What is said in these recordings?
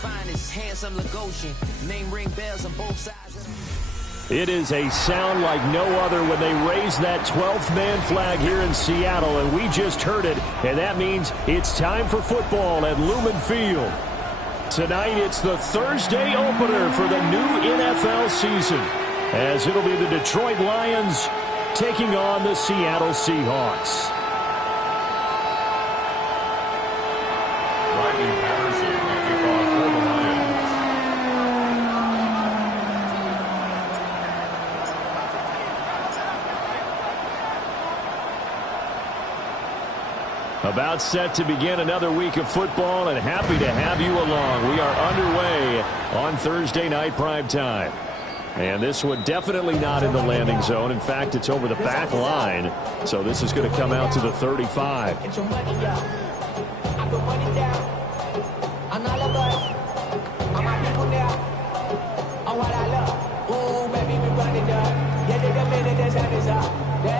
finest, handsome Lagosian. Name ring bells on both sides. It is a sound like no other when they raise that 12th man flag here in Seattle, and we just heard it, and that means it's time for football at Lumen Field. Tonight, it's the Thursday opener for the new NFL season, as it'll be the Detroit Lions taking on the Seattle Seahawks. About set to begin another week of football, and happy to have you along. We are underway on Thursday night primetime. And this one definitely not in the landing zone. In fact, it's over the back line. So this is going to come out to the 35. There's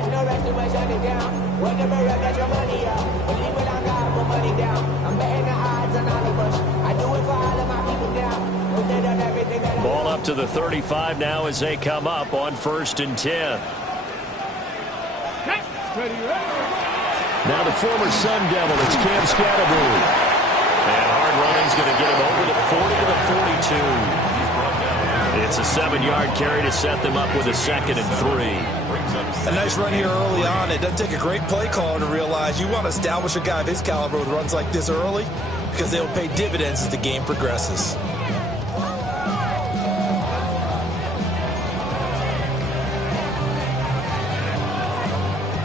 no rest to my shut it down. Whenever I get your money up, believe it or not, put money down. I'm betting the odds on all of us. I do it for all of my people now. Who did on everything that Ball up to the 35 now as they come up on 1st and 10. Now the former Sun Devil, it's Cam Scatterbury. And hard running's going to get him over the 40 to the 42. It's a 7-yard carry to set them up with a 2nd and 3. A nice run here early on. It doesn't take a great play caller to realize you want to establish a guy of his caliber with runs like this early, because they'll pay dividends as the game progresses.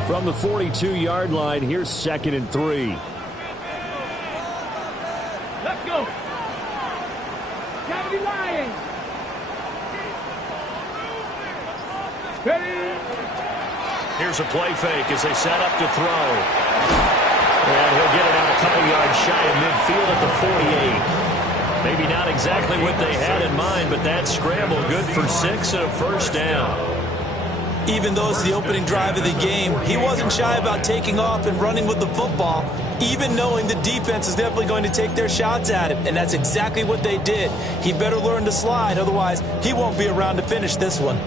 From the 42-yard line, here's 2nd and 3. Let's go. County Lions. Ready. Here's a play fake as they set up to throw. And he'll get it out a couple yards shy of midfield at the 48. Maybe not exactly what they had in mind, but that scramble good for 6 and a 1st down. Even though it's the opening drive of the game, he wasn't shy about taking off and running with the football, even knowing the defense is definitely going to take their shots at him. And that's exactly what they did. He better learn to slide, otherwise he won't be around to finish this one.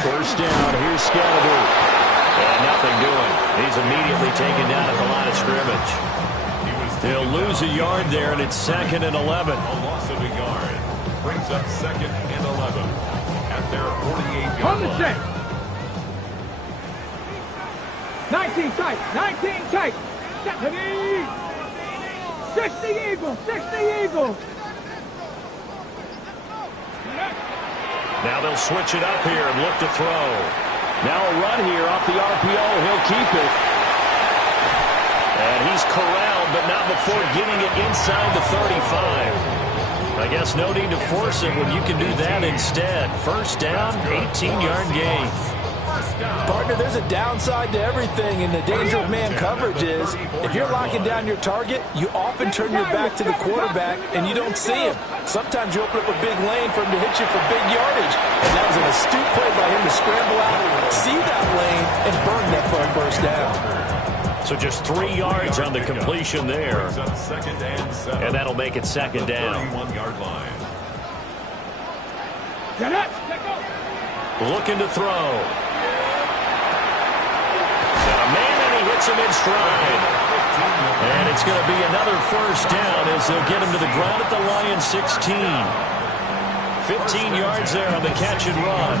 First down, here's Scalaboo. And nothing doing. He's immediately taken down at the line of scrimmage. He'll lose a yard there, and it's 2nd and 11. A loss of a yard brings up 2nd and 11 at their 48-yard On the line. set. 19 tight. 19 tight. 60 Eagles. 60 Eagles. Now they'll switch it up here and look to throw. Now a run here off the RPO. He'll keep it. And he's corralled, but not before getting it inside the 35. I guess no need to force it when you can do that instead. First down, 18-yard gain. Partner, there's a downside to everything, and the danger of man coverage is if you're locking down your target, you often turn your back to the quarterback and you don't see him. Sometimes you open up a big lane for him to hit you for big yardage, and that was an astute play by him to scramble out, see that lane, and burn that for a first down. So just 3 yards on the completion there, Second and 7. and that'll make it 2nd down. 31-yard line. Get up. Looking to throw. Got a man, and he hits him in stride. And it's going to be another first down as they'll get him to the ground at the Lions 16. 15 yards there on the catch and run.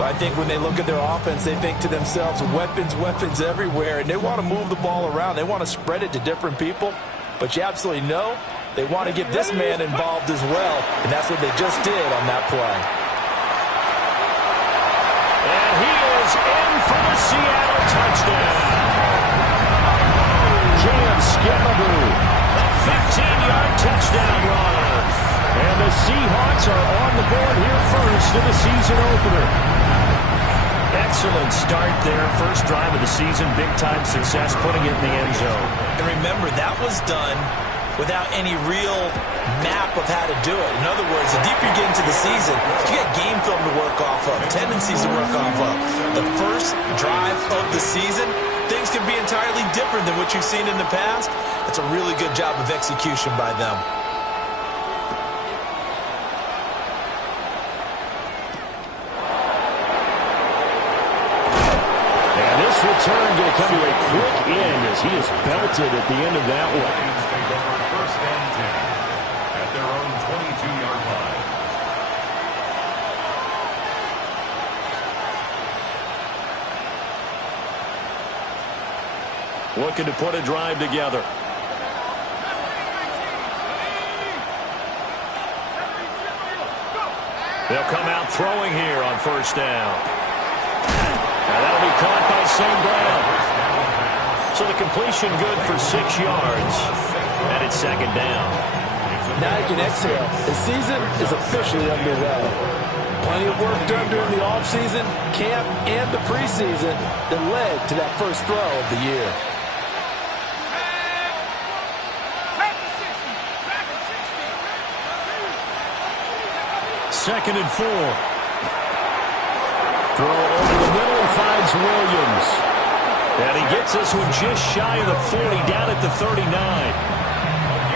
But I think when they look at their offense, they think to themselves, weapons, weapons everywhere, and they want to move the ball around. They want to spread it to different people. But you absolutely know they want to get this man involved as well, and that's what they just did on that play. And he is in for the Seattle touchdown. Cam Scalaboo, a 15-yard touchdown run. And the Seahawks are on the board here first in the season opener. Excellent start there. First drive of the season. Big-time success putting it in the end zone. And remember, that was done without any real map of how to do it. In other words, the deeper you get into the season, you got game film to work off of, tendencies to work off of. The first drive of the season, things can be entirely different than what you've seen in the past. It's a really good job of execution by them. And this return going to come to a quick end as he is belted at the end of that one. Take over first and 10 at their own 22-yard line. Looking to put a drive together. They'll come out throwing here on first down. Now that'll be caught by St. Brown. So the completion good for 6 yards. And it's second down. Now you can exhale. The season is officially underway. Plenty of work done during the offseason, camp, and the preseason that led to that first throw of the year. Second and 4. Throw over the middle and finds Williams. And he gets this one just shy of the 40, down at the 39.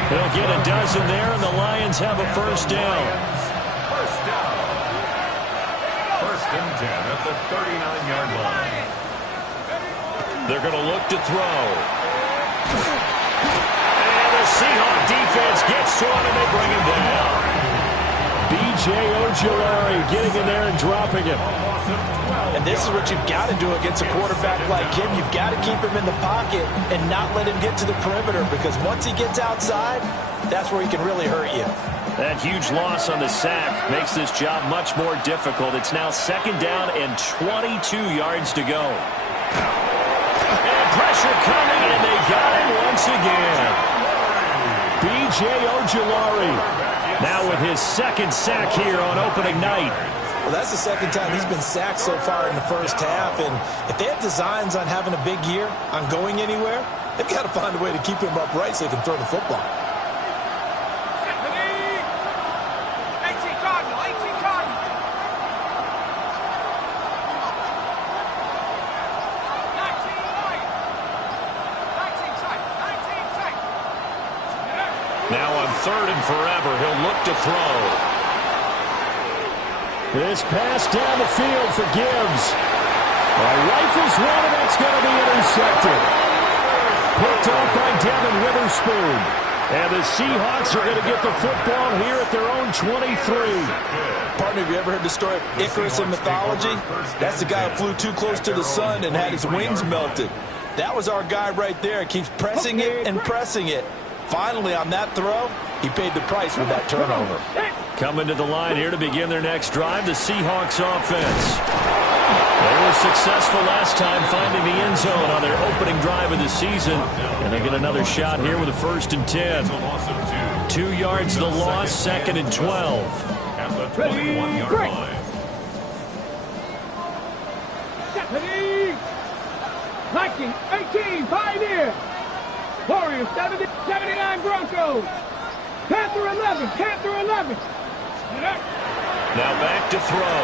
He'll get a dozen there, and the Lions have a first down. First down. First and 10 at the 39-yard line. They're going to look to throw. And the Seahawk defense gets to him, and they bring him down. B.J. Ojulari getting in there and dropping him. And this is what you've got to do against a quarterback like him. You've got to keep him in the pocket and not let him get to the perimeter, because once he gets outside, that's where he can really hurt you. That huge loss on the sack makes this job much more difficult. It's now second down and 22 yards to go. And pressure coming, and they got him once again. B.J. Ojulari now with his second sack here on opening night. Well, that's the second time he's been sacked so far in the first half, and if they have designs on having a big year, on going anywhere, they've got to find a way to keep him upright so they can throw the football. 18 Cardinal, 18 Cardinal. 19 Lion. 19 tight, 19 tight. Now on third and forever, he'll look to throw. This pass down the field for Gibbs. Rifles one, and that's going to be intercepted. Picked off by Devin Witherspoon. And the Seahawks are going to get the football here at their own 23. Partner, have you ever heard the story of Icarus in mythology? That's the guy who flew too close to the sun and had his wings melted. That was our guy right there. Keeps pressing it and pressing it. Finally, on that throw, he paid the price with that turnover. Coming to the line here to begin their next drive, the Seahawks offense. They were successful last time finding the end zone on their opening drive of the season. And they get another shot here with a first and 10. 2 yards the loss, second and 12. At the 21-yard line. Stephanie. 19, 18, Pioneer. Warriors, 70, 79 Broncos. Panther 11, Panther 11. Now back to throw.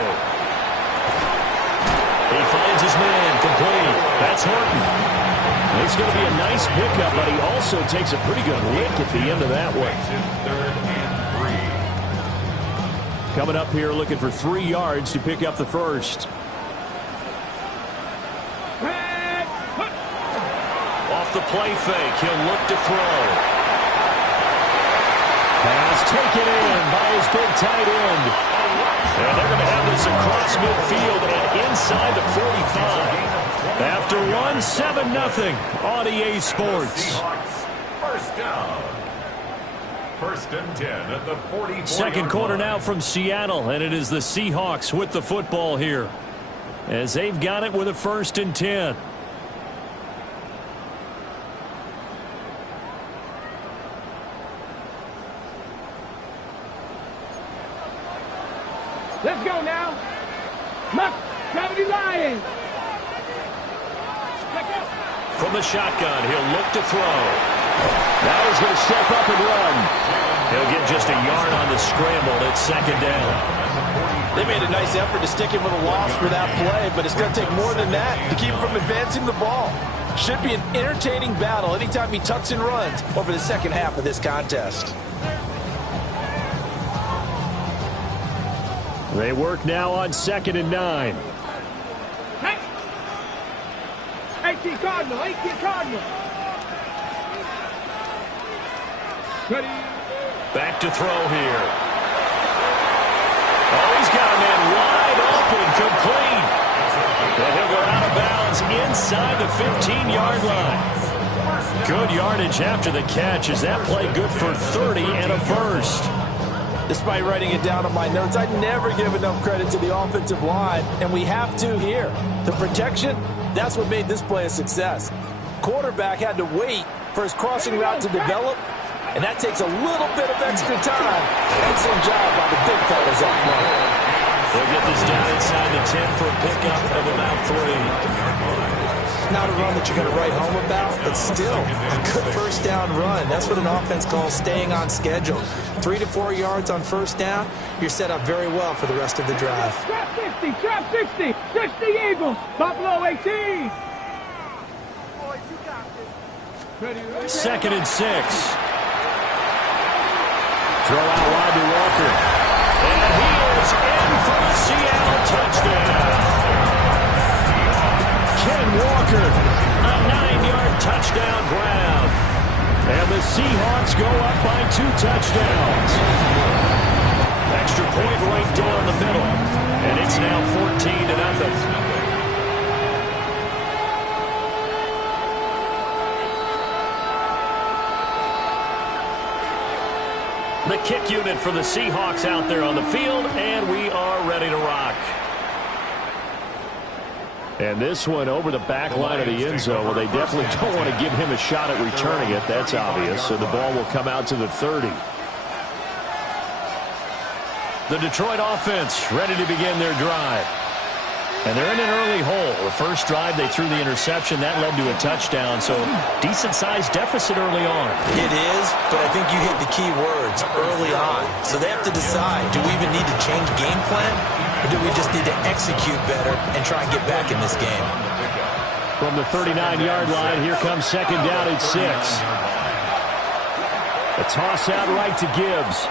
He finds his man, complete. That's Horton. It's going to be a nice pickup, but he also takes a pretty good lick at the end of that one. Third and 3. Coming up here looking for 3 yards to pick up the first. Off the play fake, he'll look to throw. Pass taken in by his big tight end. And they're going to have this across midfield and inside the 45. After one, 7-0 on EA Sports. First down. First and 10 at the 44. Second quarter now from Seattle, and it is the Seahawks with the football here, as they've got it with a first and 10. Let's go now. Muck, 70 Lions. From the shotgun, he'll look to throw. Now he's going to step up and run. He'll get just a yard on the scramble. It's second down. They made a nice effort to stick him with a loss for that play, but it's going to take more than that to keep him from advancing the ball. Should be an entertaining battle anytime he tucks and runs over the second half of this contest. They work now on 2nd and 9. Hey! 18 Cardinal, 18 Cardinal. Ready? Back to throw here. Oh, he's got a man wide open, complete. And he'll go out of bounds inside the 15-yard line. Good yardage after the catch. Is that play good for 30 and a first? Despite writing it down on my notes, I never give enough credit to the offensive line, and we have to here. The protection, that's what made this play a success. Quarterback had to wait for his crossing route to develop, and that takes a little bit of extra time. Excellent job by the big fellas up front. They'll get this down inside the 10 for a pickup of about 3. Not a run that you're going to write home about, but still a good first down run. That's what an offense calls staying on schedule. 3 to 4 yards on first down, you're set up very well for the rest of the drive. Trap 60, trap 60, 60 Eagles, Buffalo 18. Ready, ready. 2nd and 6. Throw out wide to Walker. And he is in for the Seattle touchdown. Ken Walker, a 9-yard touchdown grab. And the Seahawks go up by 2 touchdowns. Extra point right down the middle. And it's now 14-0. The kick unit for the Seahawks out there on the field, and we are ready to rock. And this one over the back line of the end zone. Well, they definitely don't want to give him a shot at returning it. That's obvious. So the ball will come out to the 30. The Detroit offense ready to begin their drive. And they're in an early hole. The first drive, they threw the interception. That led to a touchdown. So decent-sized deficit early on. It is, but I think you hit the key words, early on. So they have to decide, do we even need to change game plan? Or do we just need to execute better and try and get back in this game? From the 39-yard line, here comes 2nd down and 6. A toss out right to Gibbs.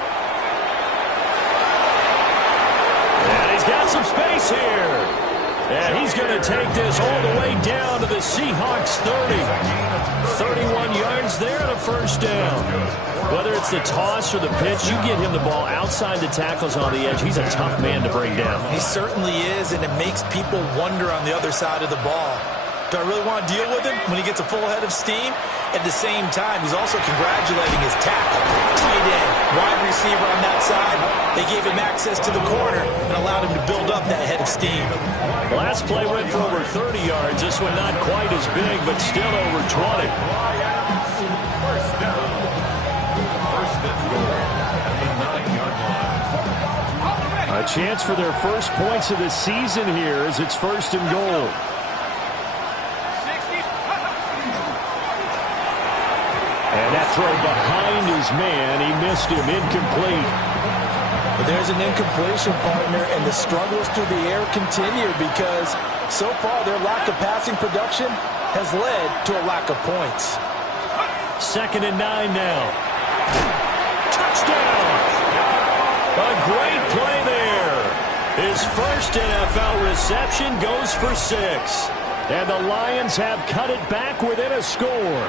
And he's got some space here. And he's going to take this all the way down to the Seahawks 30. 31 yards there and a first down. Whether it's the toss or the pitch, you get him the ball outside the tackles on the edge. He's a tough man to bring down. He certainly is, and it makes people wonder on the other side of the ball. Do I really want to deal with him when he gets a full head of steam? At the same time, he's also congratulating his tackle. Tight end, wide receiver on that side. They gave him access to the corner and allowed him to build up that head of steam. Last play went for over 30 yards. This one not quite as big, but still over 20. First down. First and goal at the 9-yard line. A chance for their first points of the season here as it's 1st and goal. And that throw behind his man, he missed him, incomplete. But there's an incompletion, partner, and the struggles through the air continue because so far their lack of passing production has led to a lack of points. 2nd and 9 now. Touchdown! A great play there. His first NFL reception goes for 6. And the Lions have cut it back within a score.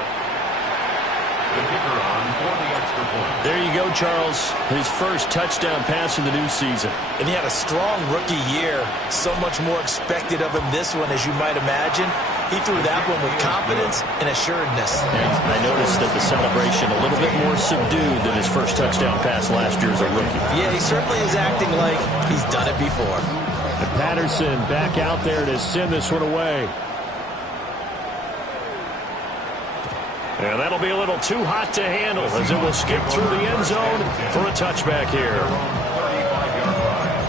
The kicker on for the extra point. There you go, Charles. His first touchdown pass in the new season. And he had a strong rookie year. So much more expected of him this one, as you might imagine. He threw that one with confidence and assuredness. And I noticed that the celebration a little bit more subdued than his first touchdown pass last year as a rookie. Yeah, he certainly is acting like he's done it before. And Patterson back out there to send this one away. And that'll be a little too hot to handle as it will skip through the end zone for a touchback here. 35-yard line.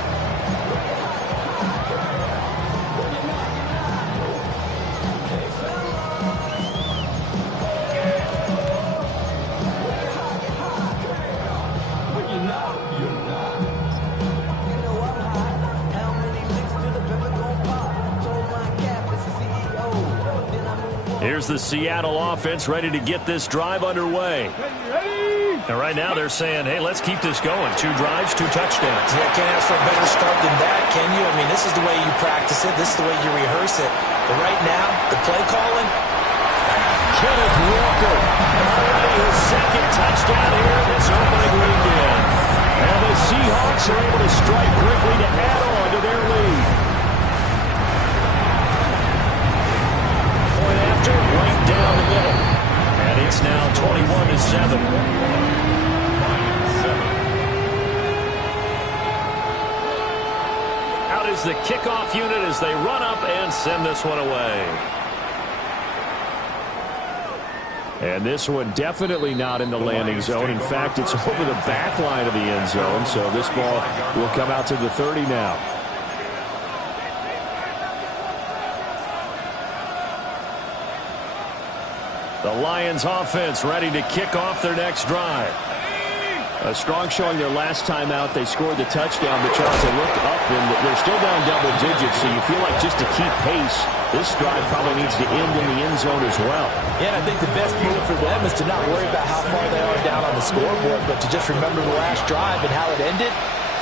Here's the Seattle offense ready to get this drive underway. And right now they're saying, hey, let's keep this going. 2 drives, 2 touchdowns. Yeah, can't ask for a better start than that, can you? I mean, this is the way you practice it. This is the way you rehearse it. But right now, the play calling. Kenneth Walker, already his 2nd touchdown here this opening weekend. And the Seahawks are able to strike quickly to add on to their lead. Point after, right down the middle. And it's now 21-7. Out is the kickoff unit as they run up and send this one away. And this one definitely not in the landing zone. In fact, it's over the back line of the end zone. So this ball will come out to the 30 now. The Lions offense ready to kick off their next drive. A strong showing their last time out. They scored the touchdown, but Charles, they looked up and they're still down double digits. So you feel like just to keep pace, this drive probably needs to end in the end zone as well. Yeah, and I think the best move for them is to not worry about how far they are down on the scoreboard, but to just remember the last drive and how it ended.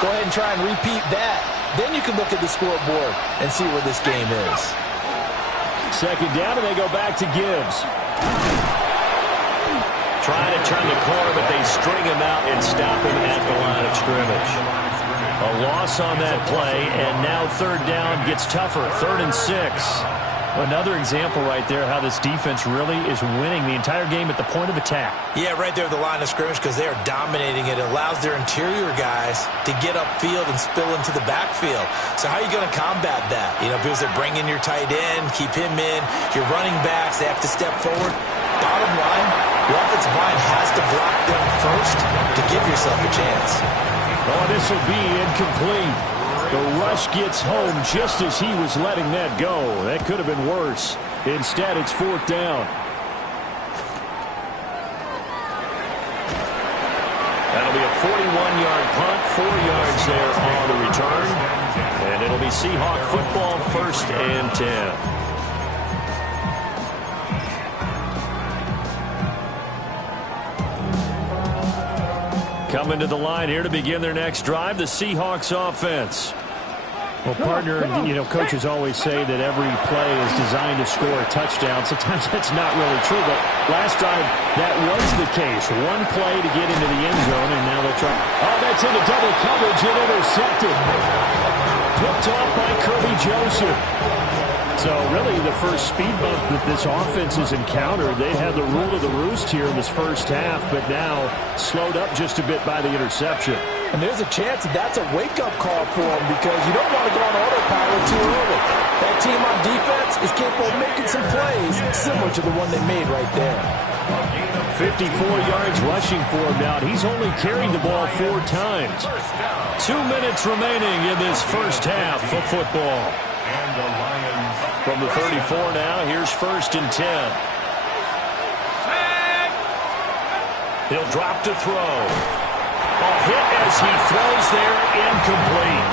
Go ahead and try and repeat that. Then you can look at the scoreboard and see where this game is. 2nd down, and they go back to Gibbs. Trying to turn the corner, but they string him out and stop him at the line of scrimmage. A loss on that play, and now 3rd down gets tougher. 3rd and 6. Another example right there how this defense really is winning the entire game at the point of attack. Yeah, right there at the line of scrimmage because they are dominating it. It allows their interior guys to get upfield and spill into the backfield. So how are you going to combat that? You know, because they're bringing your tight end, keep him in. Your running backs, they have to step forward. Bottom line, your offensive line has to block them first to give yourself a chance. Oh, this will be incomplete. The rush gets home just as he was letting that go. That could have been worse. Instead, it's 4th down. That'll be a 41-yard punt, 4 yards there on the return. And it'll be Seahawk football, 1st and 10. Coming to the line here to begin their next drive, the Seahawks offense. Well, partner, you know, coaches always say that every play is designed to score a touchdown. Sometimes that's not really true, but last drive, that was the case. One play to get into the end zone, and now they'll try. Oh, that's into double coverage and intercepted. Picked off by Kirby Joseph. So really the first speed bump that this offense has encountered, they had the rule of the roost here in this first half, but now slowed up just a bit by the interception. And there's a chance that that's a wake-up call for them because you don't want to go on autopilot too early. That team on defense is capable of making some plays similar to the one they made right there. 54 yards rushing for him now. He's only carried the ball 4 times. 2 minutes remaining in this first half of football. And the Lions from the 34 now, here's 1st and 10. He'll drop to throw. A hit as he throws there, incomplete.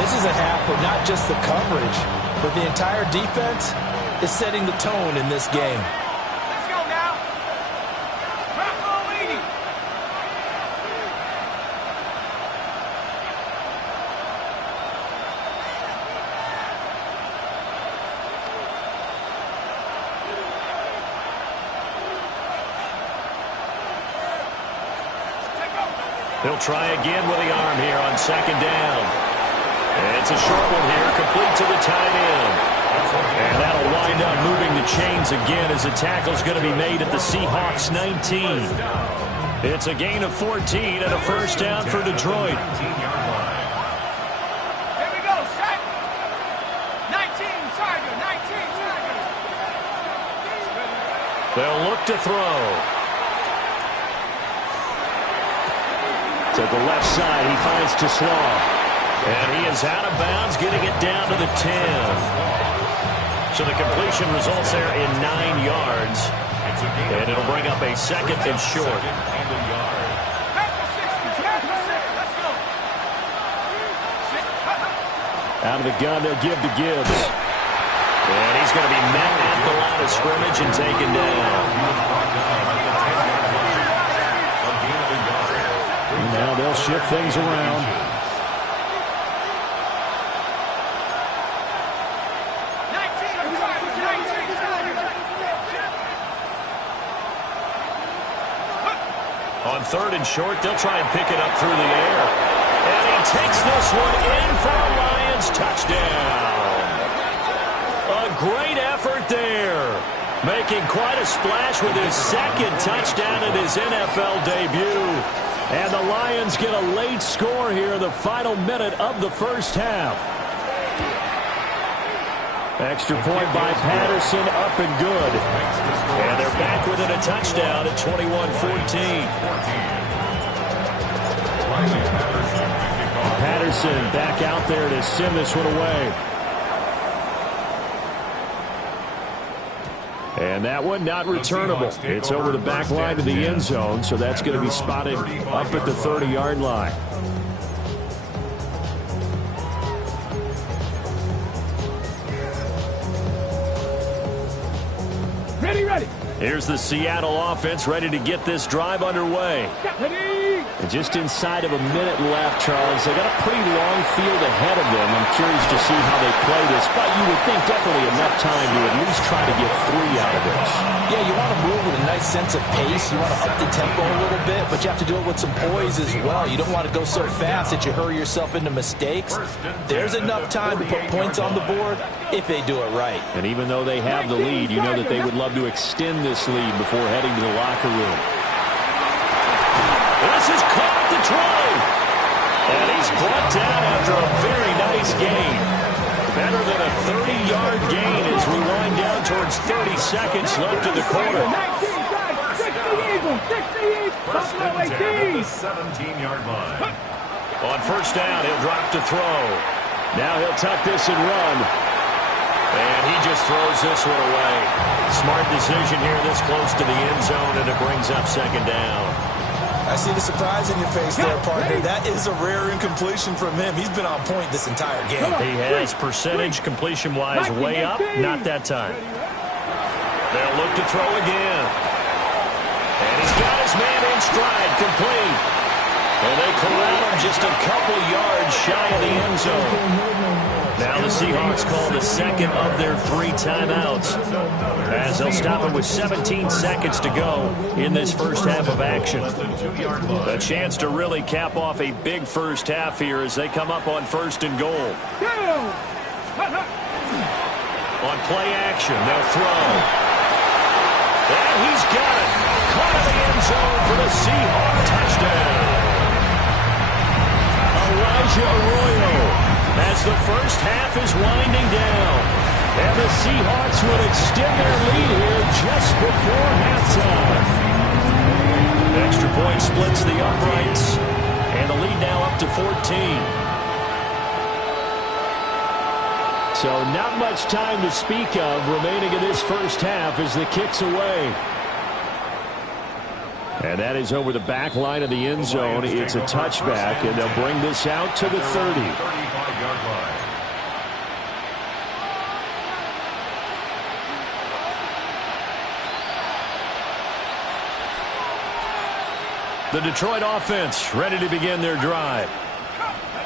This is a half where not just the coverage, but the entire defense is setting the tone in this game. Let's go now. Bravo 80. He'll try again with the arm here on 2nd down. And it's a short one here, complete to the tight end. And that'll wind up moving the chains again as the tackle's going to be made at the Seahawks 19. It's a gain of 14 and a 1st down for Detroit. Here we go, set. 19, Tiger, 19, Tiger. They'll look to throw. To the left side, he finds Tesla. And he is out of bounds, getting it down to the 10. So the completion results there in 9 yards. And it'll bring up a 2nd and short. Out of the gun, they'll give to Gibbs. And he's going to be met at the line line of scrimmage and taken down. Now they'll shift things around. On 3rd and short, they'll try and pick it up through the air. And he takes this one in for a Lions touchdown. A great effort there. Making quite a splash with his 2nd touchdown in his NFL debut. And the Lions get a late score here in the final minute of the first half. Extra point by Patterson, up and good. And they're back within a touchdown at 21-14. Patterson back out there to send this one away. And that one not returnable. It's over the back line of the end zone, so that's going to be spotted up at the 30-yard line. Ready. Here's the Seattle offense ready to get this drive underway. And just inside of a minute left, Charles. They got a pretty long field ahead of them. I'm curious to see how they play this, but you would think definitely enough time to at least try to get 3 out of this. Yeah, you want to move with a nice sense of pace. You want to up the tempo a little bit, but you have to do it with some poise as well. You don't want to go so fast that you hurry yourself into mistakes. There's enough time to put points on the board if they do it right. And even though they have the lead, you know that they would love to extend this lead before heading to the locker room. This is caught at the try. And he's brought down after a very nice gain. Better than a 30-yard gain as we wind down towards 30 seconds left in the quarter. 60 Eagles, 60 Buffalo 18. 17-yard line. On first down, he'll drop to throw. Now he'll tuck this and run. And he just throws this one away. Smart decision here this close to the end zone, and it brings up 2nd down. I see the surprise in your face there, partner. That is a rare incompletion from him. He's been on point this entire game. He has percentage completion-wise way up. Not that time. They'll look to throw again. And he's got his man in stride, complete. And they corral him just a couple yards shy of the end zone. Now the Seahawks call the 2nd of their 3 timeouts, as they'll stop it with 17 seconds to go in this first half of action. A chance to really cap off a big first half here as they come up on 1st and goal. On play action, they'll throw. And he's got it. Caught in the end zone for the Seahawks touchdown. Elijah Arroyo, as the first half is winding down. And the Seahawks will extend their lead here just before halftime. Extra point splits the uprights. And the lead now up to 14. So not much time to speak of remaining in this first half as the kick's away. And that is over the back line of the end zone. It's a touchback, and they'll bring this out to the 30. 35-yard line. The Detroit offense ready to begin their drive.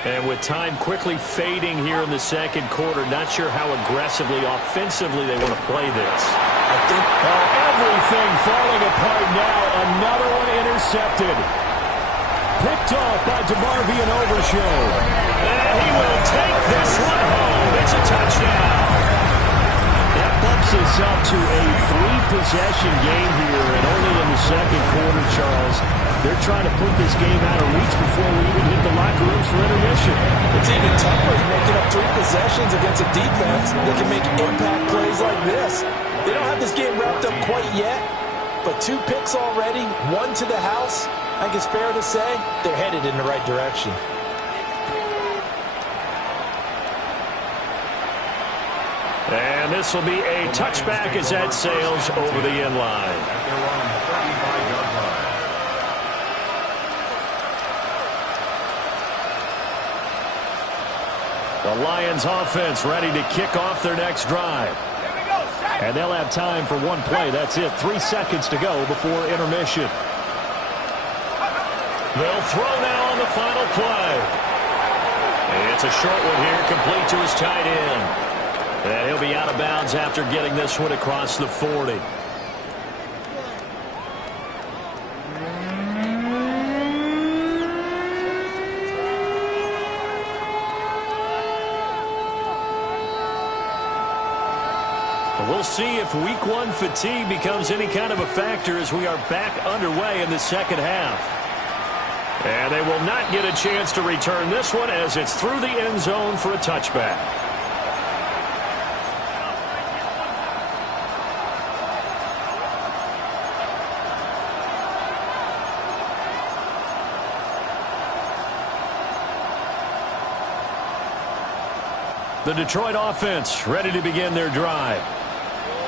And with time quickly fading here in the 2nd quarter, not sure how aggressively, offensively they want to play this. I think everything falling apart now. Another one intercepted. Picked off by DeMarvion Overshow. And he will take this one home. It's a touchdown. That bumps us up to a 3-possession game here, and only in the 2nd quarter, Charles. They're trying to put this game out of reach before we even hit the locker rooms for intermission. It's even tougher making up 3 possessions against a defense that can make impact plays like this. They don't have this game wrapped up quite yet, but 2 picks already, 1 to the house. I think it's fair to say they're headed in the right direction. And this will be a touchback as that sails over the end line. At their own 35-yard line. The Lions offense ready to kick off their next drive. And they'll have time for one play. That's it. 3 seconds to go before intermission. They'll throw now on the final play. It's a short one here, complete to his tight end. And he'll be out of bounds after getting this one across the 40. We'll see if week 1 fatigue becomes any kind of a factor as we are back underway in the second half. And they will not get a chance to return this one as it's through the end zone for a touchback. The Detroit offense ready to begin their drive.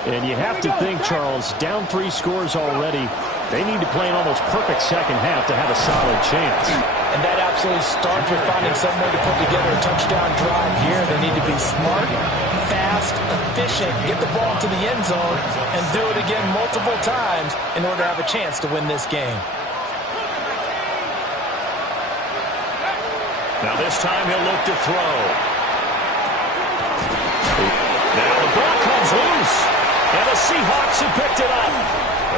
And you have to think, Charles, down 3 scores already. They need to play an almost perfect second half to have a solid chance. And that absolutely starts with finding some way to put together a touchdown drive here. They need to be smart, fast, efficient, get the ball to the end zone, and do it again multiple times in order to have a chance to win this game. Now this time he'll look to throw. Now the ball comes loose. And the Seahawks have picked it up.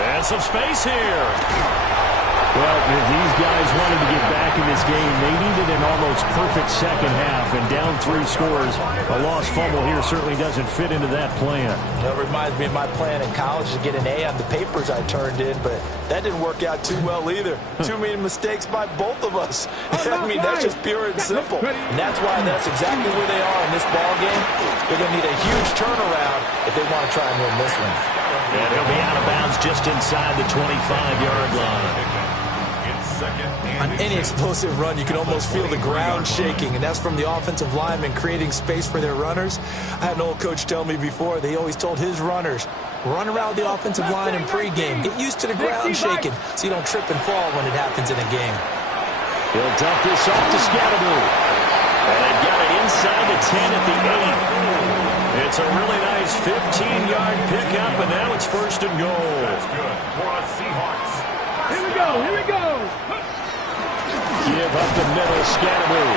And some space here. Well, if these guys wanted to get back in this game, they needed an almost perfect second half. And down 3 scores, a lost fumble here certainly doesn't fit into that plan. That reminds me of my plan in college to get an A on the papers I turned in, but that didn't work out too well either. Too many mistakes by both of us. I mean, that's just pure and simple. And that's why that's exactly where they are in this ball game. They're going to need a huge turnaround if they want to try and win this one. And he'll be out of bounds just inside the 25-yard line. On any explosive run, you can almost feel the ground shaking, and that's from the offensive linemen creating space for their runners. I had an old coach tell me before, they always told his runners, run around the offensive line in pregame. Get used to the ground shaking so you don't trip and fall when it happens in a game. He'll dump this off to Scatteroo. And they've got it inside the 10 at the 8. It's a really nice 15-yard pickup, and now it's 1st and goal. That's good for us Seahawks. Here we go, here we go. Give up the middle, Scatteroo.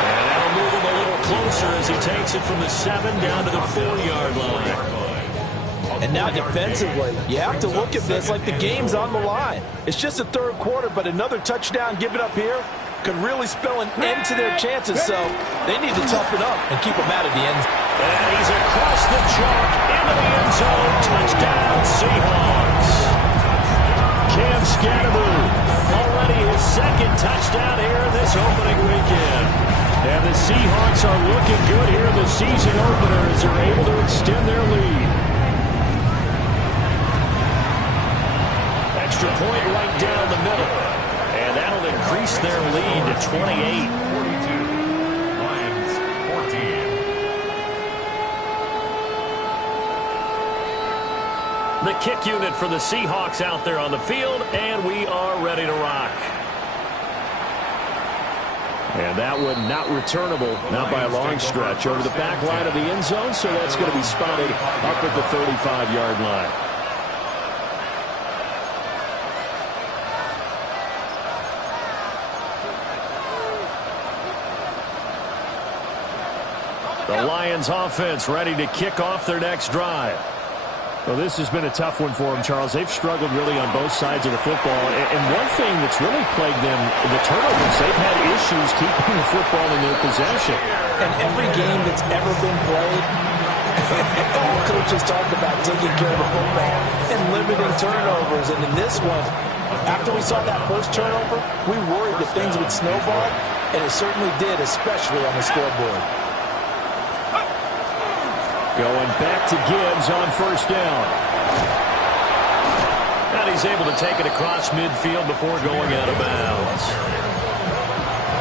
And that'll move him a little closer as he takes it from the 7 down to the 4-yard line. And now defensively, you have to look at this like the game's on the line. It's just the 3rd quarter, but another touchdown given up here could really spell an end to their chances, so they need to toughen up and keep them out of the end zone. And he's across the chalk into the end zone. Touchdown, Seahawks. Cam Scatteroo, already his 2nd touchdown here in this opening weekend. And the Seahawks are looking good here in the season opener as they're able to extend their lead. Extra point right down the middle. And that'll increase their lead to 28. 42. Lions 14. The kick unit for the Seahawks out there on the field, and we are ready to rock. And that one not returnable, not by a long stretch, over the back line of the end zone, so that's going to be spotted up at the 35-yard line. The Lions offense ready to kick off their next drive. Well, this has been a tough one for them, Charles. They've struggled really on both sides of the football. And one thing that's really plagued them, the turnovers, they've had issues keeping the football in their possession. And every game that's ever been played, all coaches talk about taking care of the football and limiting turnovers. And in this one, after we saw that first turnover, we worried that things would snowball, and it certainly did, especially on the scoreboard. Going back to Gibbs on 1st down. And he's able to take it across midfield before going out of bounds.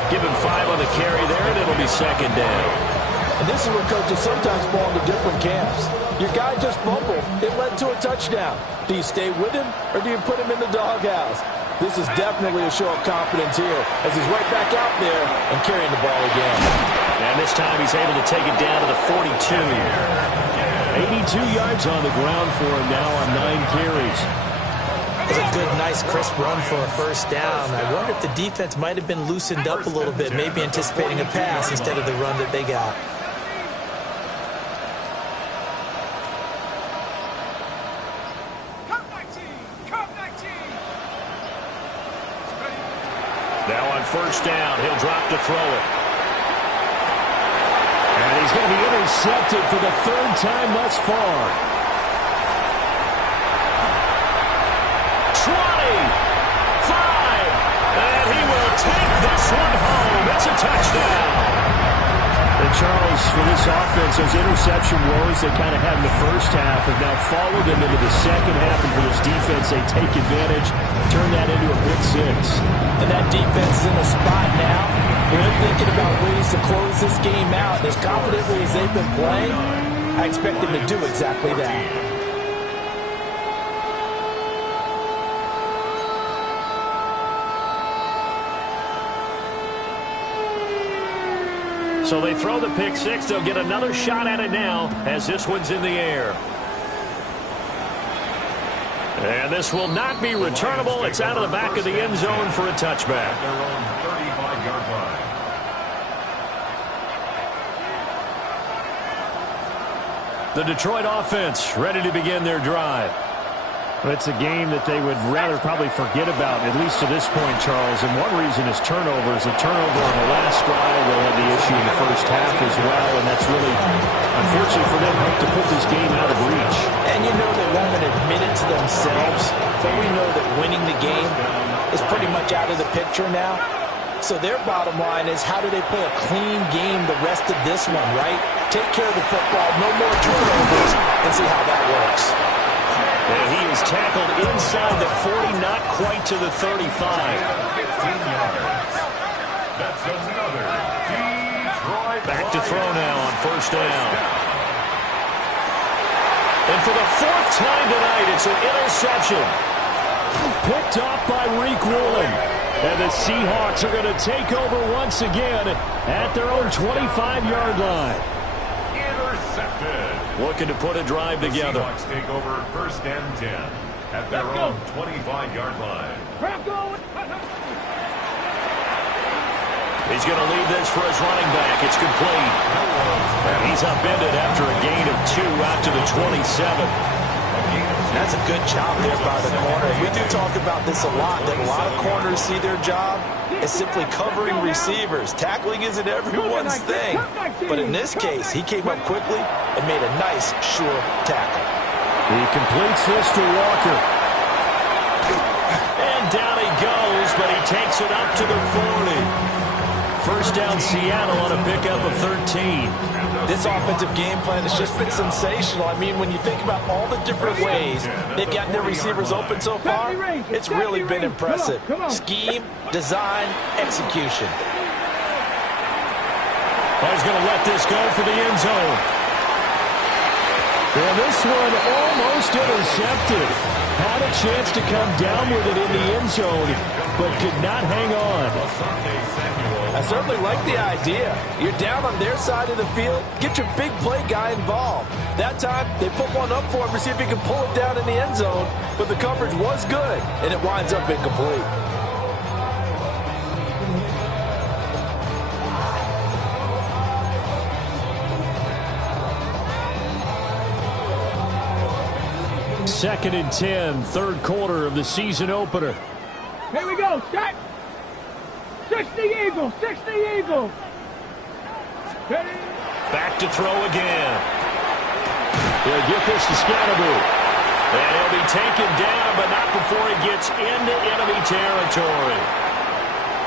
Give him 5 on the carry there, and it'll be 2nd down. And this is where coaches sometimes fall into different camps. Your guy just fumbled. It led to a touchdown. Do you stay with him, or do you put him in the doghouse? This is definitely a show of confidence here as he's right back out there and carrying the ball again. And this time he's able to take it down to the 42. 82 yards on the ground for him now on 9 carries. It's a good, nice, crisp run for a first down. I wonder if the defense might have been loosened up a little bit, maybe anticipating a pass instead of the run that they got. Now on first down, he'll drop to throw it. And he's going to be intercepted for the 3rd time thus far. 20, 5, and he will take this one home. It's a touchdown. And Charles, for this offense, those interception woes they kind of had in the first half have now followed them into the second half. And for this defense, they take advantage, turn that into a pick 6. And that defense is in a spot now where they're thinking about ways to close this game out. As confidently as they've been playing, I expect them to do exactly that. So they throw the pick 6. They'll get another shot at it now as this one's in the air. And this will not be returnable. It's out of the back of the end zone for a touchback. Their own 35-yard line. The Detroit offense ready to begin their drive. It's a game that they would rather probably forget about, at least to this point, Charles. And one reason is turnovers. A turnover on the last drive, they had the issue in the first half as well. And that's really, unfortunately for them, helped to put this game out of reach. And you know they won't admit it to themselves, but we know that winning the game is pretty much out of the picture now. So their bottom line is, how do they play a clean game the rest of this one, right? Take care of the football, no more turnovers, and see how that works. And he is tackled inside the 40, not quite to the 35. 15 yards. That's another Detroit. Back to throw now on first down. And for the 4th time tonight, it's an interception. Picked off by Reek Woolen. And the Seahawks are going to take over once again at their own 25-yard line. Intercepted. Looking to put a drive together. The Seahawks take over 1st and 10 at their own 25-yard line. He's going to leave this for his running back. It's complete. And he's upended after a gain of 2 out to the 27. That's a good job there by the corner. We do talk about this a lot, that a lot of corners see their job as simply covering receivers. Tackling isn't everyone's thing. But in this case, he came up quickly and made a nice, sure tackle. He completes this to Walker. And down he goes, but he takes it up to the 40. First down Seattle on a pickup of 13. This offensive game plan has just been sensational. I mean, when you think about all the different ways they've gotten their receivers open so far, it's really been impressive. Scheme, design, execution. He's going to let this go for the end zone. And this one almost intercepted. Had a chance to come down with it in the end zone, but could not hang on. I certainly like the idea. You're down on their side of the field. Get your big play guy involved. That time, they put one up for him to see if he can pull it down in the end zone. But the coverage was good, and it winds up incomplete. Second and 10, 3rd quarter of the season opener. Here we go, set. 60 Eagles, 60 Eagles. Ready? Back to throw again. He'll get this to Scatterby. And he'll be taken down, but not before he gets into enemy territory.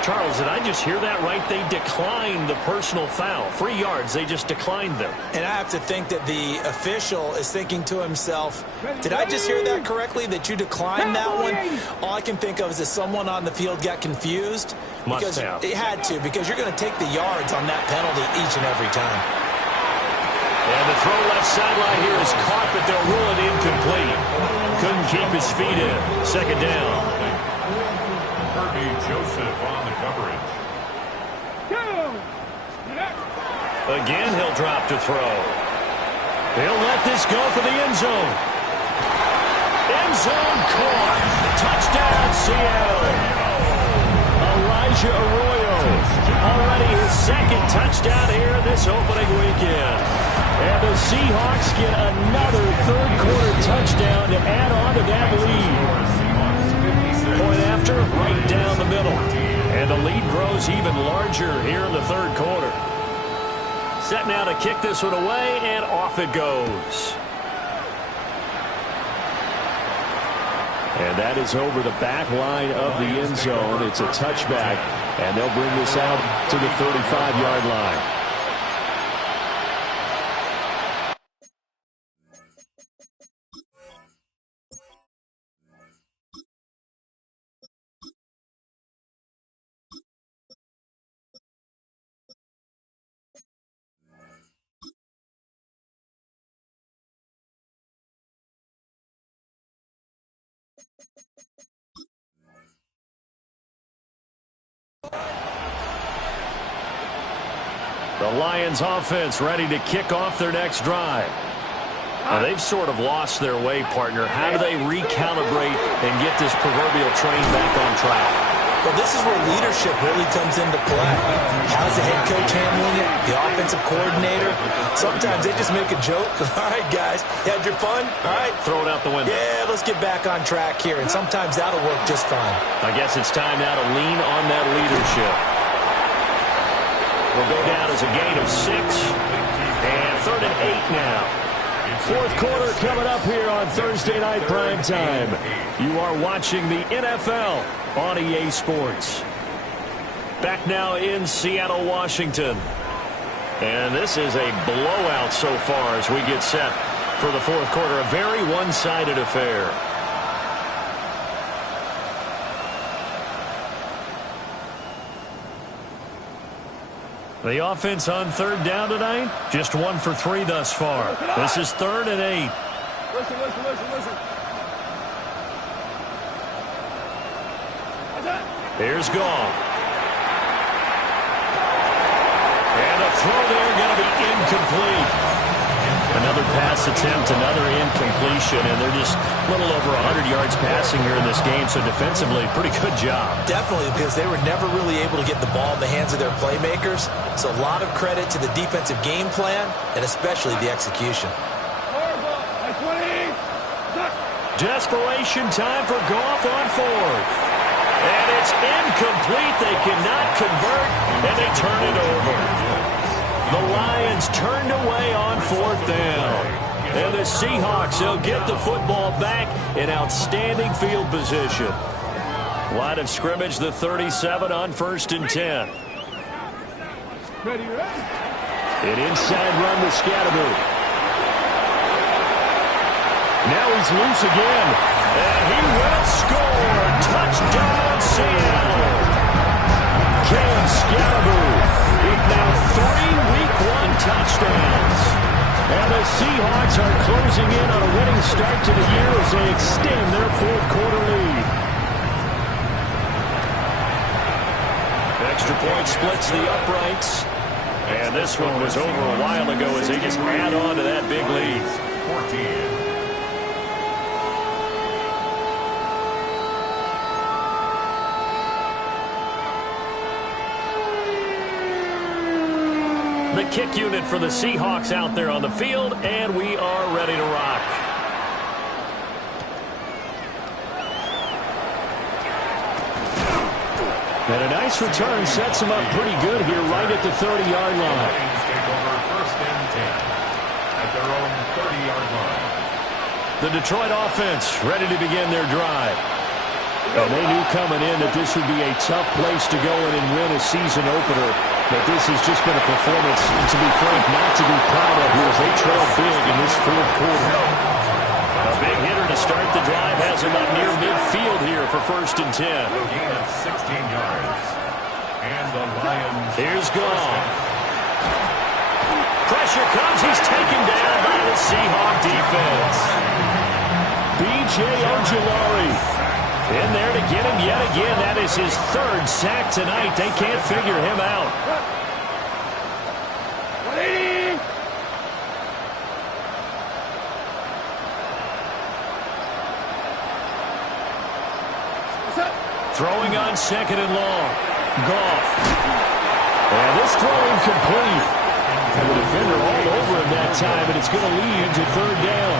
Charles, did I just hear that right? They declined the personal foul. 3 yards, they just declined them. And I have to think that the official is thinking to himself, did I just hear that correctly, that you declined that one? All I can think of is that someone on the field got confused. Must have. It had to, because you're going to take the yards on that penalty each and every time. And the throw left sideline here is caught, but they'll rule it incomplete. Couldn't keep his feet in. Second down. Joseph on the coverage. Again, he'll drop to throw. He'll let this go for the end zone. End zone caught. Touchdown, Seattle. Elijah Arroyo. Already his second touchdown here this opening weekend. And the Seahawks get another third-quarter touchdown to add on to that lead. Point after, right down the middle. And the lead grows even larger here in the third quarter. Set now to kick this one away, and off it goes. And that is over the back line of the end zone. It's a touchback, and they'll bring this out to the 35-yard line. The Lions offense ready to kick off their next drive. Now, they've sort of lost their way, partner. How do they recalibrate and get this proverbial train back on track? Well, this is where leadership really comes into play. How's the head coach handling it? The offensive coordinator? Sometimes they just make a joke. All right, guys, you had your fun? All right. Throw it out the window. Yeah, let's get back on track here. And sometimes that'll work just fine. I guess it's time now to lean on that leadership. Will go down as a gain of 6. And 3rd and 8 now. Fourth quarter coming up here on Thursday Night Prime Time. You are watching the NFL on EA Sports. Back now in Seattle, Washington. And this is a blowout so far as we get set for the fourth quarter. A very one-sided affair. The offense on third down tonight, just 1 for 3 thus far. This is 3rd and 8. Listen. Here's Goff. And the throw there going to be incomplete. Another pass attempt, another incompletion, and they're just a little over 100 yards passing here in this game, so defensively, pretty good job. Definitely, because they were never really able to get the ball in the hands of their playmakers, so a lot of credit to the defensive game plan and especially the execution. Desperation time for Goff on 4th. And it's incomplete. They cannot convert, and they turn it over. The Lions turned away on 4th down. And the Seahawks, they'll get the football back in outstanding field position. Line of scrimmage, the 37 on 1st and 10. An inside run to Scatterby. Now he's loose again. And he will score. Touchdown, Seattle. Cam Scatterby. Now 3 Week 1 touchdowns. And the Seahawks are closing in on a winning start to the year as they extend their fourth quarter lead. Extra point splits the uprights. And this one was over a while ago as they just add on to that big lead. 14. The kick unit for the Seahawks out there on the field, and we are ready to rock. And a nice return sets them up pretty good here right at the 30-yard line. Take over 1st and 10 at their own 30-yard line. The Detroit offense ready to begin their drive. And they knew coming in that this would be a tough place to go in and win a season opener. But this has just been a performance, to be frank, not to be proud of here as they trail big in this fourth quarter. A big hitter to start the drive has him up near midfield here for 1st and 10. A gain of 16 yards. And the Lions. Here's Goff. Pressure comes. He's taken down by the Seahawk defense. B.J. Ojulari in there to get him yet again. That is his 3rd sack tonight. They can't figure him out. Throwing on second and long. Goff. And this throw incomplete. And the defender all over him that time, and it's going to lead to third down.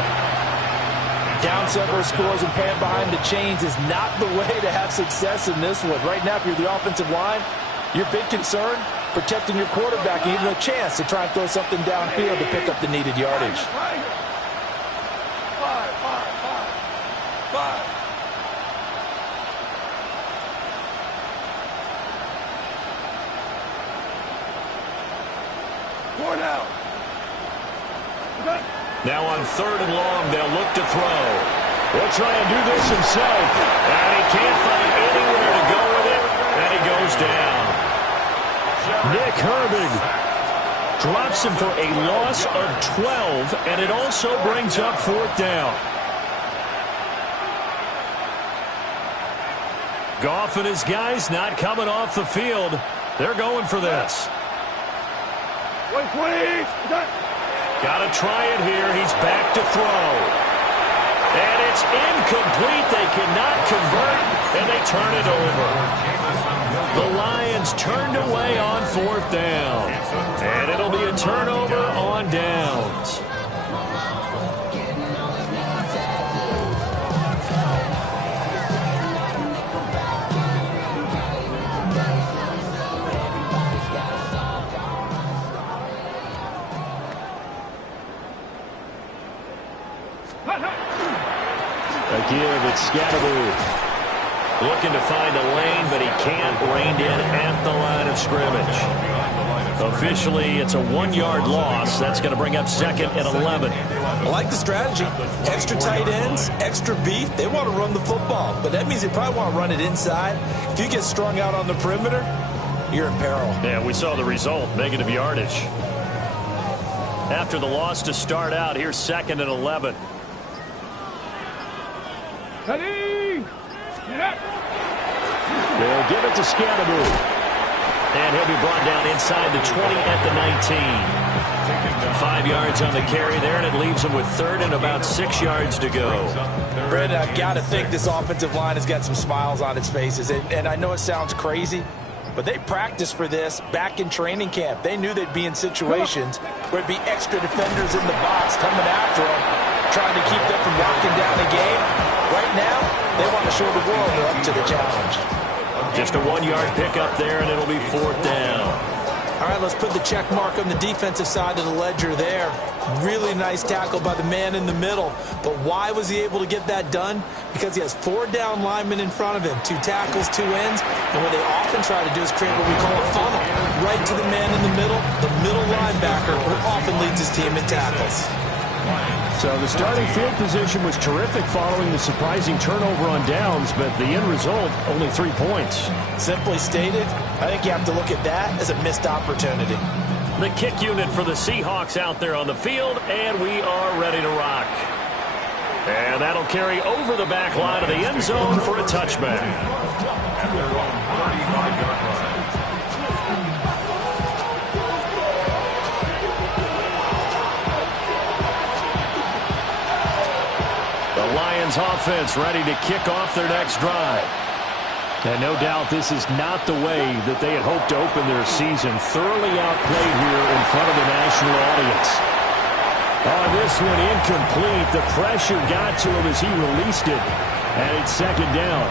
Down several scores and playing behind the chains is not the way to have success in this one. Right now, if you're the offensive line, your big concern, protecting your quarterback and even a chance to try and throw something downfield to pick up the needed yardage. Now on third and long, they'll look to throw. He'll try and do this himself. And he can't find anywhere to go with it. And he goes down. Nick Herbig drops him for a loss of 12. And it also brings up fourth down. Goff and his guys not coming off the field. They're going for this. Wait, please. Got to try it here. He's back to throw. And it's incomplete. They cannot convert, and they turn it over. The Lions turned away on fourth down. And it'll be a turnover on downs. Again, it's Scatteroo. Looking to find a lane, but he can't. Reined in at the line of scrimmage. Officially, it's a 1-yard loss. That's going to bring up second and 11. I like the strategy. Extra tight ends, extra beef. They want to run the football, but that means they probably want to run it inside. If you get strung out on the perimeter, you're in peril. Yeah, we saw the result, negative yardage. After the loss to start out, here's second and 11. Ready? They'll give it to Scatteroo. And he'll be brought down inside the 20 at the 19. 5 yards on the carry there, and it leaves him with third and about 6 yards to go. Brandon, I've got to think this offensive line has got some smiles on its faces. And I know it sounds crazy, but they practiced for this back in training camp. They knew they'd be in situations where it'd be extra defenders in the box coming after them, trying to keep them from locking down the game. Right now, they want to show the world they're up to the challenge. Just a 1-yard pickup there, and it'll be fourth down. All right, let's put the check mark on the defensive side of the ledger there. Really nice tackle by the man in the middle. But why was he able to get that done? Because he has 4 down linemen in front of him, 2 tackles, 2 ends. And what they often try to do is create what we call a funnel. Right to the man in the middle linebacker, who often leads his team in tackles. So the starting field position was terrific following the surprising turnover on downs, but the end result, only 3 points. Simply stated, I think you have to look at that as a missed opportunity. The kick unit for the Seahawks out there on the field, and we are ready to rock. And that'll carry over the back line of the end zone for a touchback. The Lions offense ready to kick off their next drive. And no doubt this is not the way that they had hoped to open their season. Thoroughly outplayed here in front of the national audience. On this one, incomplete. The pressure got to him as he released it. And it's second down.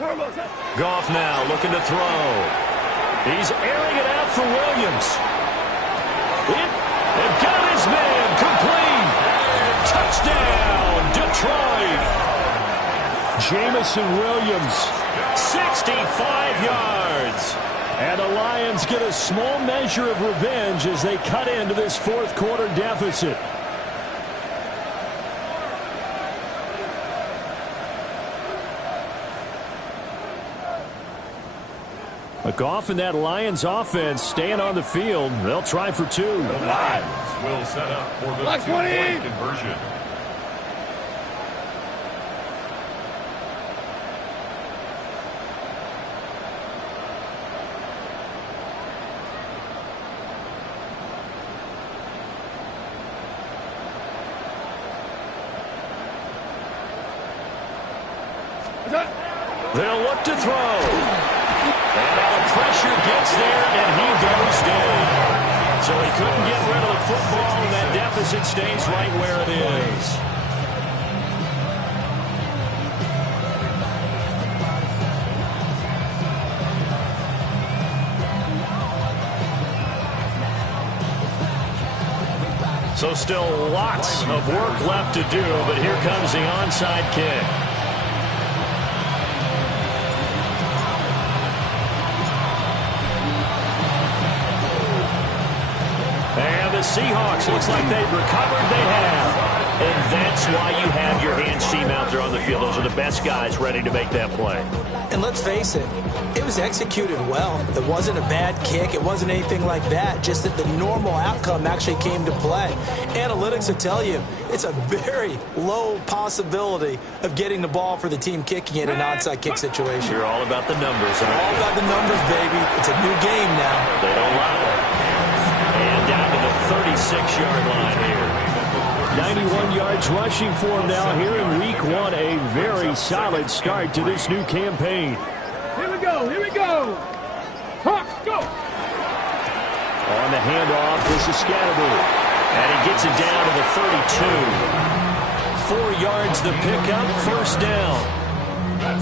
Listen. Goff now looking to throw. He's airing it out for Williams. And got his man complete. Touchdown, Detroit. Jamison Williams, 65 yards. And the Lions get a small measure of revenge as they cut into this fourth quarter deficit. Goff and that Lions offense staying on the field. They'll try for 2. The Lions will set up for the 2-point conversion. They'll look to throw. And now the pressure gets there, and he goes down. So he couldn't get rid of the football, and that deficit stays right where it is. So still lots of work left to do, but here comes the onside kick. And the Seahawks, looks like they've recovered. They have. And that's why you have your hands team out there on the field. Those are the best guys ready to make that play. And let's face it, it was executed well. It wasn't a bad kick. It wasn't anything like that. Just that the normal outcome actually came to play. Analytics will tell you it's a very low possibility of getting the ball for the team kicking it in an onside kick situation. You're all about the numbers. All about the numbers, baby. It's a new game now. They don't lie. And down to the 36-yard line here. 91 yards rushing for him now here in week one. A very solid start to this new campaign. Here we go. Here we go. Hawks, go. On the handoff, this is Scatterby. And he gets it down to the 32. 4 yards the pickup, first down.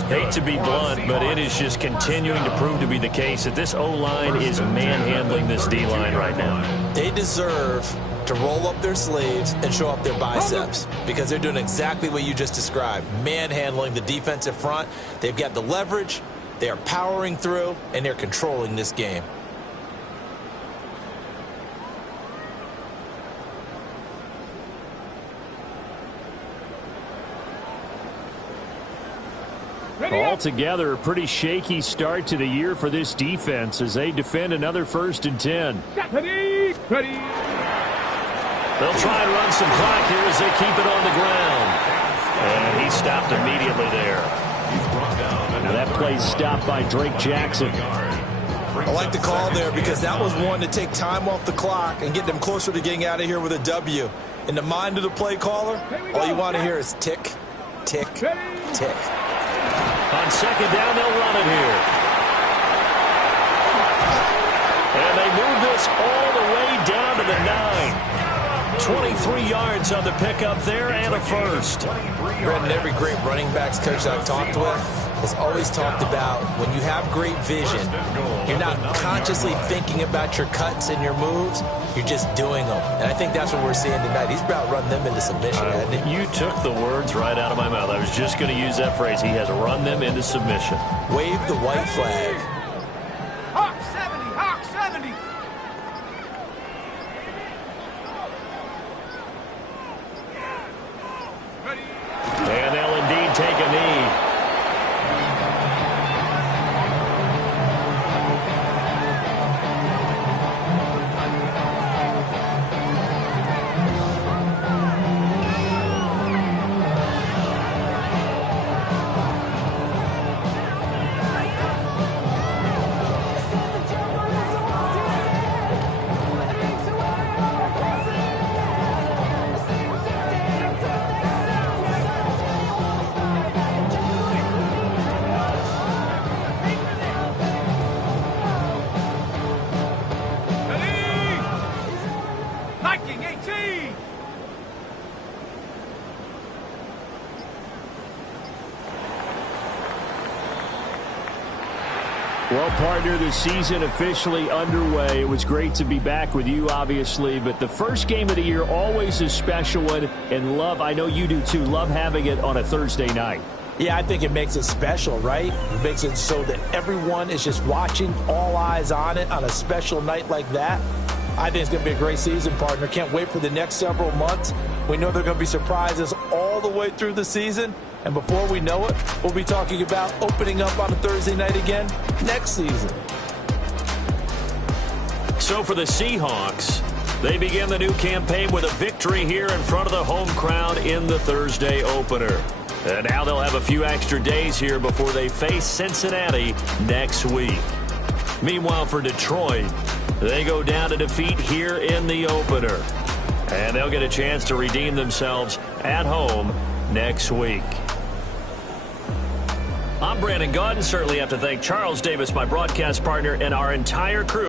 Hate to be blunt, but it is just continuing to prove to be the case that this O-line is manhandling this D-line right now. They deserve to roll up their sleeves and show up their biceps because they're doing exactly what you just described, manhandling the defensive front. They've got the leverage, they're powering through, and they're controlling this game. Altogether, a pretty shaky start to the year for this defense as they defend another 1st and 10. Ready. Ready. They'll try and run some clock here as they keep it on the ground. And he stopped immediately there. Now that play's stopped by Drake Jackson. I like the call there because that was one to take time off the clock and get them closer to getting out of here with a W. In the mind of the play caller, all you want to hear is tick, tick, tick. On second down, they'll run it here. And they move this all the way down to the 9. 23 yards on the pickup there and a first. Brandon, every great running backs coach I've talked with has always talked about when you have great vision, you're not consciously thinking about your cuts and your moves, you're just doing them. And I think that's what we're seeing tonight. He's about run them into submission, hasn't he? You took the words right out of my mouth. I was just going to use that phrase. He has run them into submission. Wave the white flag. Hawk 70. Hawk 70. And they'll indeed take a knee. Well, partner, the season officially underway. It was great to be back with you, obviously, but the first game of the year always a special one, and love, I know you do too, love having it on a Thursday night. Yeah, I think it makes it special, right? It makes it so that everyone is just watching, all eyes on it on a special night like that. I think it's going to be a great season, partner. Can't wait for the next several months. We know there are going to be surprises all the way through the season. And before we know it, we'll be talking about opening up on a Thursday night again next season. So for the Seahawks, they begin the new campaign with a victory here in front of the home crowd in the Thursday opener. And now they'll have a few extra days here before they face Cincinnati next week. Meanwhile, for Detroit, they go down to defeat here in the opener. And they'll get a chance to redeem themselves at home next week. I'm Brandon Gaudin. Certainly have to thank Charles Davis, my broadcast partner, and our entire crew.